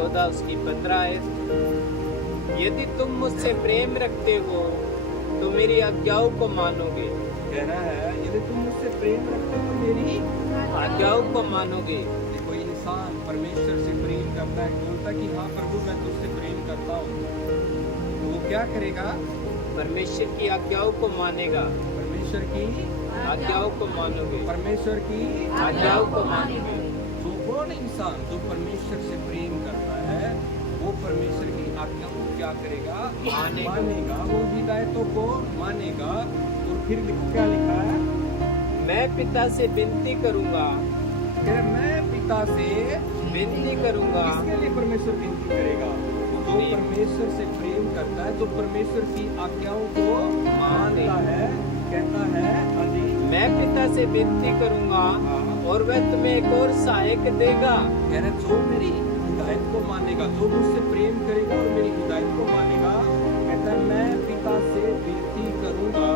14 उसकी 15 आयत। यदि तुम मुझसे प्रेम रखते हो तो मेरी आज्ञाओं को मानोगे। कह रहा है यदि तुम मुझसे प्रेम रखते हो तो मेरी आज्ञाओं को मानोगे। देखो इंसान परमेश्वर से प्रेम करता है, बोलता कि हाँ प्रभु मैं तुझसे प्रेम करता हूँ, तो वो क्या करेगा? परमेश्वर की आज्ञाओं को मानेगा। परमेश्वर की आज्ञाओं को मानोगे। परमेश्वर की आज्ञाओं को मानोगे। जो कौन इंसान जो परमेश्वर से प्रेम करता है वो परमेश्वर की आज्ञाओं को क्या करेगा? मानेगा। वो हिदायतों को मानेगा। और फिर क्या लिखा है? मैं पिता से विनती करूंगा। मैं पिता से विनती करूंगा। किसके लिए परमेश्वर विनती करेगा? जो परमेश्वर से प्रेम करता है, जो परमेश्वर की आज्ञाओं को मानता है, कहता है अभी मैं पिता से विनती करूंगा और वह तुम्हें एक और सहायक देगा। कह रहे जो मेरी हिदायत को मानेगा, जो मुझसे प्रेम करेगा और मेरी हिदायत को मानेगा, कहता है मैं पिता से विनती करूंगा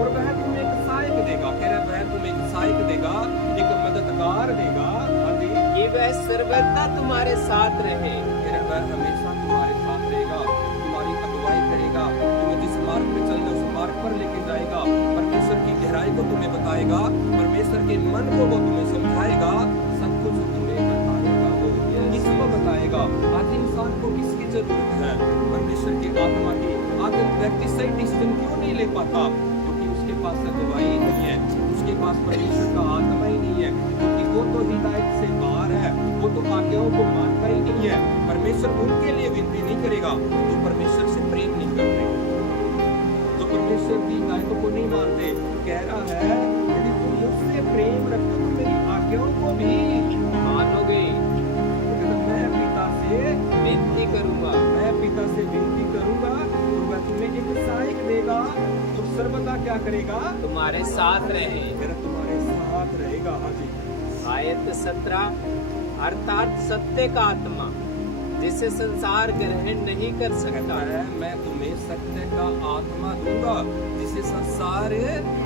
और वह तुम्हें एक सहायक देगा। कह रहा वह तुम्हें एक सहायक देगा, एक मददगार देगा अभी कि वह सर्वदा तुम्हारे साथ रहे। कह रहा वह हमेशा तुम्हारे साथ रहेगा, तुम्हारी अगुवाई करेगा, तुम्हें जिस मार्ग पे चलना उस मार्ग पर लेके जाएगा, परमेश्वर की गहराई को तुम्हें बताएगा, परमेश्वर के मन को वो तुम्हें समझाएगा, सब कुछ तुम्हें बताएगा। वो किसको बताएगा? आज इंसान को किसकी जरूरत है? परमेश्वर की आत्मा की। आज व्यक्ति सही डिसीजन क्यों नहीं ले पाता? क्योंकि उसके पास अगुवाई नहीं है, उसके पास परमेश्वर का आत्मा ही नहीं है, क्योंकि वो तो हिदायत से बाहर है, वो तो आज्ञाओं को मानता ही नहीं है। परमेश्वर उनके लिए विनती नहीं करेगा जो परमेश्वर से प्रेम नहीं करते, जो परमेश्वर की हिदायतों को नहीं मानते। कह रहा है यदि तुम मुझसे प्रेम रखते हो तो मेरी आज्ञाओं को भी मानोगे। मैं पिता से विनती करूंगा। मैं पिता से विनती करूंगा और वह तुम्हें एक सहायक देगा तो सर्वदा क्या करेगा? तुम्हारे साथ रहे। मेरा तुम्हारे साथ रहेगा। हाजी आयत 17 अर्थात सत्य का आत्मा जिसे संसार ग्रहण नहीं कर सकता है, मैं तुम्हें सत्य का आत्मा दूंगा जिसे संसार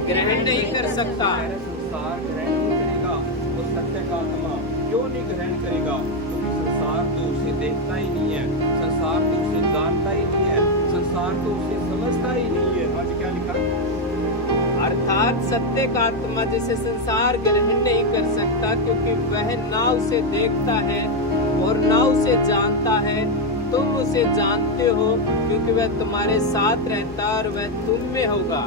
ग्रहण नहीं कर सकता। संसार ग्रहण नहीं करेगा तो सत्य का आत्मा क्यों नहीं ग्रहण करेगा? क्योंकि संसार तो उसे देखता ही नहीं है, संसार तो उसे जानता ही नहीं है, संसार तो उसे समझता ही नहीं है। आज क्या लिखा? अर्थात सत्य का आत्मा जिसे संसार ग्रहण नहीं कर सकता, क्योंकि वह ना उसे देखता है और ना उसे जानता है। तुम उसे जानते हो क्योंकि वह तुम्हारे साथ रहता और वह तुम में होगा।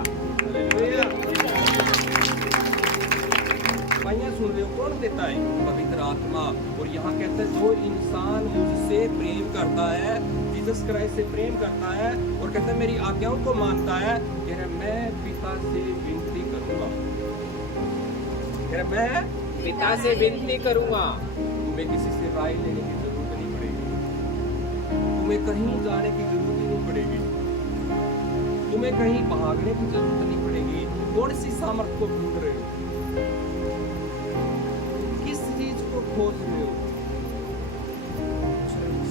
भाइयां सुन रहे हो? कौन देता है? पवित्र आत्मा। और यहाँ कहते हैं जो इंसान मुझसे प्रेम करता है, जीसस क्राइस्ट से प्रेम करता है और कहता है मेरी आज्ञाओं को मानता है, कह रहा मैं पिता से विनती करूंगा। कह रहा मैं पिता से विनती करूंगा। तुम्हें किसी से राय लेने की जरूरत नहीं पड़ेगी, तुम्हें कहीं जाने की जरूरत नहीं पड़ेगी, तुम्हें कहीं भागने की जरूरत नहीं पड़ेगी। कौन सी सामर्थ्य को ढूंढ रहे हो? किस चीज को खोज रहे हो?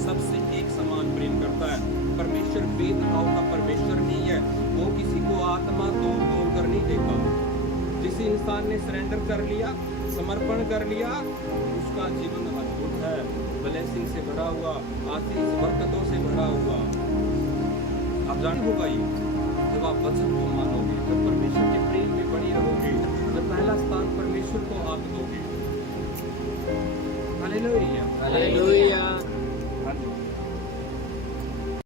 सबसे एक समान प्रेम करता है। परमेश्वर भेदभाव का परमेश्वर नहीं है, वो किसी को आत्मा तोड़ तोड़ कर नहीं देता। जिस इंसान ने सरेंडर कर लिया, समर्पण कर लिया, उसका जीवन अद्भुत है, ब्लेसिंग से भरा हुआ, आशीष बरकतों से भरा हुआ। आप जानते होगा ये जब आप वचन को मानोगे, जब परमेश्वर के प्रेम में बनी रहोगे, जब पहला स्थान परमेश्वर को आप दोगे। हालेलुया। हालेलुया।